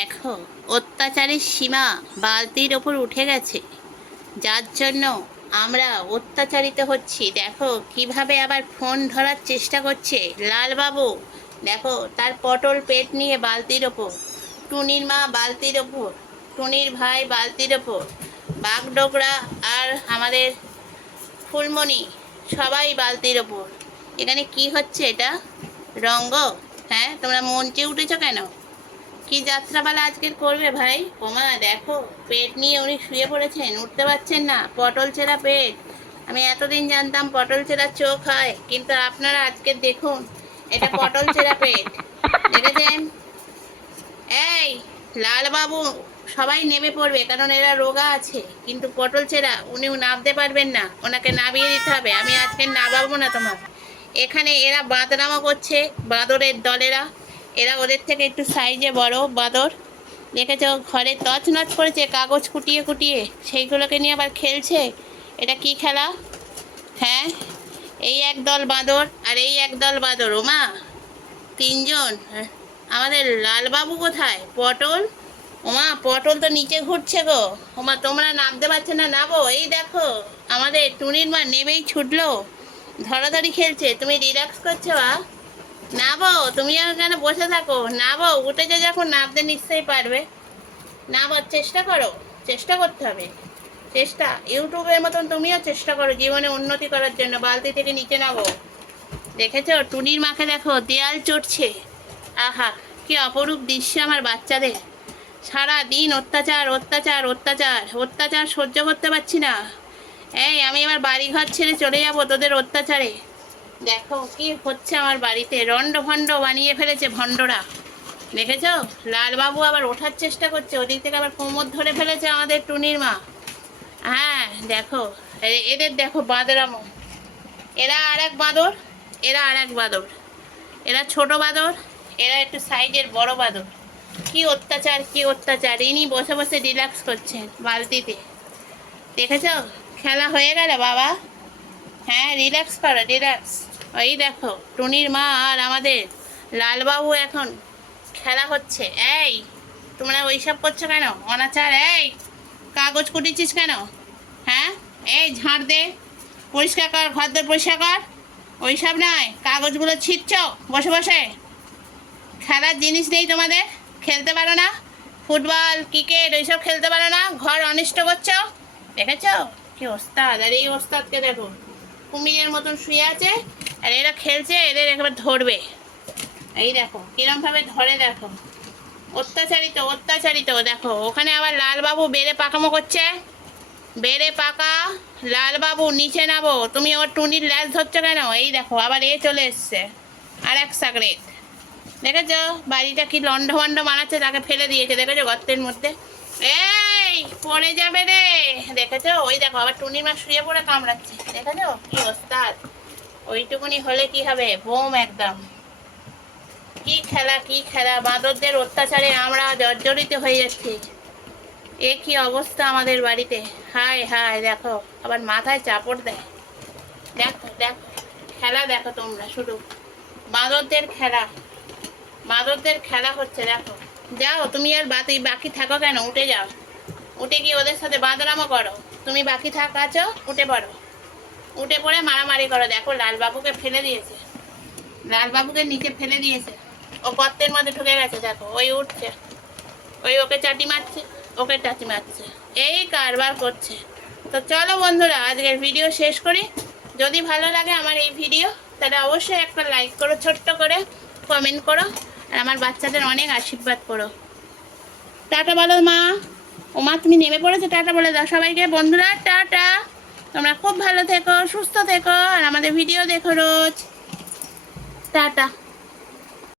দেখো, অত্যাচারের সীমা বালতির ওপর উঠে গেছে, যার জন্য আমরা অত্যাচারিত হচ্ছি। দেখো কিভাবে আবার ফোন ধরার চেষ্টা করছে লালবাবু। দেখো তার পটল পেট নিয়ে বালতির ওপর, টুনির মা বালতির ওপর, টুনির ভাই বালতির ওপর, বাগডোগরা আর আমাদের ফুলমণি সবাই বালতির ওপর। এখানে কি হচ্ছে? এটা রঙ্গ? হ্যাঁ, তোমরা মঞ্চে উঠেছো কেন? কি যাত্রাপালা আজকের করবে ভাই? ওমা দেখো, পেট নিয়ে উনি শুয়ে পড়েছেন, উঠতে পারছেন না, পটল ছেঁড়া পেট। আমি এতদিন জানতাম পটল ছেঁড়া চোখ হয়, কিন্তু আপনারা আজকে দেখুন, এটা পটল ছেঁড়া পেট। দেখেছেন? এই লালবাবু, সবাই নেমে পড়বে, কারণ এরা রোগা আছে, কিন্তু পটল ছেঁড়া উনি নামতে পারবেন না, ওনাকে নামিয়ে দিতে হবে। আমি আজকে নামাবো না তোমার। এখানে এরা বাঁদরামো করছে, বাঁদরের দলেরা। এরা ওদের থেকে একটু সাইজে বড় বাঁদর। দেখেছ, ঘরে তছনছ করেছে কাগজ কুটিয়ে কুটিয়ে, সেইগুলোকে নিয়ে আবার খেলছে। এটা কি খেলা? হ্যাঁ, এই একদল বাঁদর আর এই একদল বাঁদর। ওমা, তিনজন। আমাদের লালবাবু কোথায়? পটল? ওমা, পটল তো নিচে ঘুরছে গো। ওমা, তোমরা নামতে পারছো না, নাবো। এই দেখো, আমাদের টুনির মা নেমেই ছুটলো, ধরাধরি খেলছে। তুমি রিল্যাক্স করছো? নাবো, তুমি আর কেন বসে থাকো? নাবো, উঠেছে যখন নামতে নিশ্চয়ই পারবে। নাবার চেষ্টা করো, চেষ্টা করতে হবে। চেষ্টা, ইউটিউবের মতন তুমিও চেষ্টা করো জীবনে উন্নতি করার জন্য। বালতি থেকে নিচে নাবো। দেখেছো, টুনির মাকে দেখো দেয়াল চড়ছে। আহা, কি অপরূপ দৃশ্য আমার বাচ্চাদের। সারা দিন অত্যাচার অত্যাচার অত্যাচার অত্যাচার সহ্য করতে পারছি না। এই, আমি এবার বাড়িঘর ছেড়ে চলে যাব তোদের অত্যাচারে। দেখো কি হচ্ছে আমার বাড়িতে, রণ্ড ভণ্ড বানিয়ে ফেলেছে ভণ্ডরা। দেখেছো, লালবাবু আবার ওঠার চেষ্টা করছে, ওদিক থেকে আবার কোমর ধরে ফেলেছে আমাদের টুনির মা। হ্যাঁ দেখো, এদের দেখো বাঁদরামো। এরা আর এক বাঁদর, এরা আর এক বাঁদর। এরা ছোট বাঁদর, এরা একটু সাইজের বড় বাঁদর। কি অত্যাচার, কি অত্যাচার! ইনি বসে বসে রিল্যাক্স করছেন বালতিতে। দেখেছো, খেলা হয়ে গেল বাবা। হ্যাঁ, রিল্যাক্স করো, রিল্যাক্স। ওই দেখো, টুনির মা আর আমাদের লালবাবু এখন খেলা হচ্ছে। এই, তোমরা ওইসব করছো কেন? অনাচার! এই, কাগজ কুটিছিস কেন? হ্যাঁ, এই ঝাড় দে, পরিষ্কার কর, ঘর দর পরিষ্কার কর। ওইসব নয়, কাগজগুলো ছিটছ বসে বসে। খেলার জিনিস নেই তোমাদের? খেলতে পারো না? ফুটবল ক্রিকেট ওইসব খেলতে পারো না? ঘর অনিষ্ট করছো। দেখেছো কি ওস্তাদ! আর এই ওস্তাদকে দেখো, কুমিরের মতন শুয়ে আছে, আর এরা খেলছে, এদের একেবারে ধরবে। এই দেখো কিরমভাবে ধরে, দেখো। অত্যাচারিত অত্যাচারিত। দেখো ওখানে আবার লালবাবু বেড়ে পাকামো করছে। বেড়ে পাকা লালবাবু, নিচে নাবো। তুমি ওর টুনির ল্যাজ ধরছো কেন? এই দেখো, আবার এ চলে এসছে, আর এক সাকরেত। দেখেছো বাড়িটা কি লন্ডভন্ড বানাচ্ছে, তাকে ফেলে দিয়েছে। দেখেছো গর্তের মধ্যে। এই, পড়ে যাবে রে। দেখেছো, ওই দেখো আবার টুনির মা শুয়ে পড়ে কামড়াচ্ছে। দেখেছো কি ওস্তাদ! ওইটুকুনি হলে কি হবে, বোম একদম। কি খেলা, কি খেলা! বাঁদরদের অত্যাচারে আমরা জর্জরিত হয়ে যাচ্ছি। এ কি অবস্থা আমাদের বাড়িতে! হায় হায়, দেখো আবার মাথায় চাপড় দেয়। দেখো দেখো, খেলা দেখো তোমরা শুধু। বাঁদরদের খেলা, বাঁদরদের খেলা হচ্ছে। দেখো, যাও তুমি আর বাকি থাকো কেন? উঠে যাও, উঠে গিয়ে ওদের সাথে বাঁদরামো করো। তুমি বাকি আছো, উঠে পড়ো, উঠে পড়ে মারামারি করো। দেখো লালবাবুকে ফেলে দিয়েছে, লালবাবুকে নিচে ফেলে দিয়েছে। ও গর্তের মধ্যে ঢুকে গেছে। দেখো ওই উঠছে, ওই ওকে চাটি মারছে, ওকে চাটি মারছে, এই কারবার করছে। তো চলো বন্ধুরা, আজকের ভিডিও শেষ করি। যদি ভালো লাগে আমার এই ভিডিও, তাহলে অবশ্যই একটা লাইক করো, ছোট্ট করে কমেন্ট করো, আর আমার বাচ্চাদের অনেক আশীর্বাদ করো। টাটা বলো মা। ও মা, তুমি নেমে পড়েছো, টাটা বলে দাও সবাইকে। বন্ধুরা টাটা, তোমরা খুব ভালো থেকো, সুস্থ থেকো, আর আমাদের ভিডিও দেখো রোজ। টাটা।